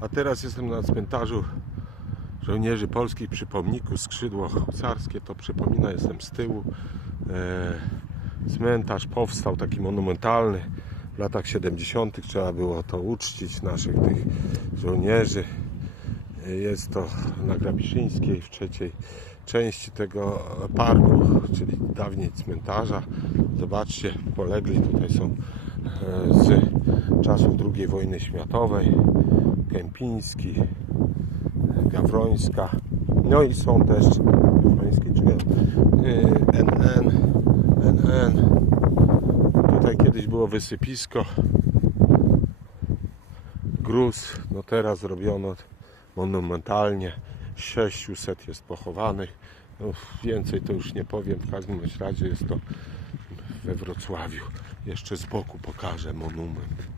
A teraz jestem na cmentarzu żołnierzy polskich przy pomniku skrzydło husarskie. To przypomina, jestem z tyłu. E, cmentarz powstał taki monumentalny. W latach 70. trzeba było to uczcić, naszych tych żołnierzy. E, Jest to na Grabiszyńskiej w trzeciej części tego parku, czyli dawniej cmentarza. Zobaczcie, polegli tutaj są e, z czasów II wojny światowej. Kępiński, Gawrońska. No i są też Gawroński czy y, NN, NN. Tutaj kiedyś było wysypisko. Gruz, no teraz zrobiono monumentalnie. 600 jest pochowanych. No, więcej to już nie powiem. W każdym razie jest to we Wrocławiu. Jeszcze z boku pokażę monument.